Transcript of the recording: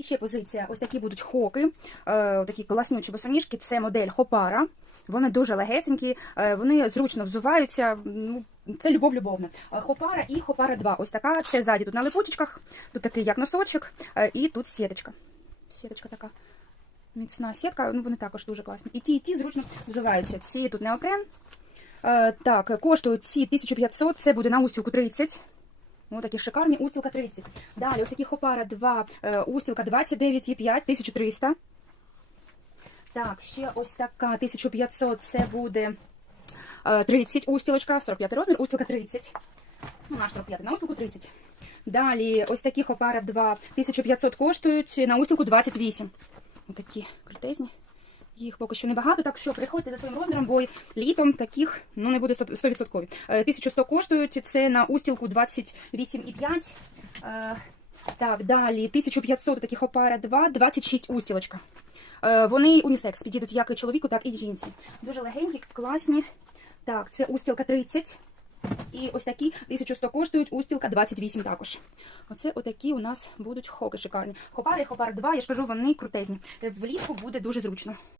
І ще позиція. Ось такі будуть хоки, е, такі класнючі босоніжки. Це модель Хопара. Вони дуже легесенькі, е, вони зручно взуваються. Ну, це любов любовна. Е, Хопара і Хопара 2. Ось така. Це ззаді тут на липучечках, тут такий як носочок, і тут сіточка. Сіточка така. Міцна сітка, ну вони також дуже класні. І ті, і ті зручно взуваються. Ці тут неопрен. Так, коштують ці 1500, це буде на устілку 30. Ось такі шикарні, устілка 30. Далі, ось такі хопара 2, е, устілка 29 і 5, 1300. Так, ще ось така 1500, це буде е, 30 устілочка, 45 розмір, устілка 30. Ну, наш 45, на устілку 30. Далі, ось такі хопара 2, 1500 коштують, на устілку 28. Ось такі крутезні. Їх поки що небагато, так що приходьте за своїм розміром, бо літом таких ну, не буде 100%. 100%. Е, 1100 коштують, це на устілку 28,5. Е, Так, далі 1500 таких опара 2, 26 устілочка. Е, Вони унісекс, підійдуть як і чоловіку, так і жінці. Дуже легенькі, класні. Так, це устілка 30. І ось такі 1100 коштують, устілка 28 також. Оце отакі у нас будуть хоки шикарні. Хопари, хопар 2, я ж кажу, вони крутезні. Влітку буде дуже зручно.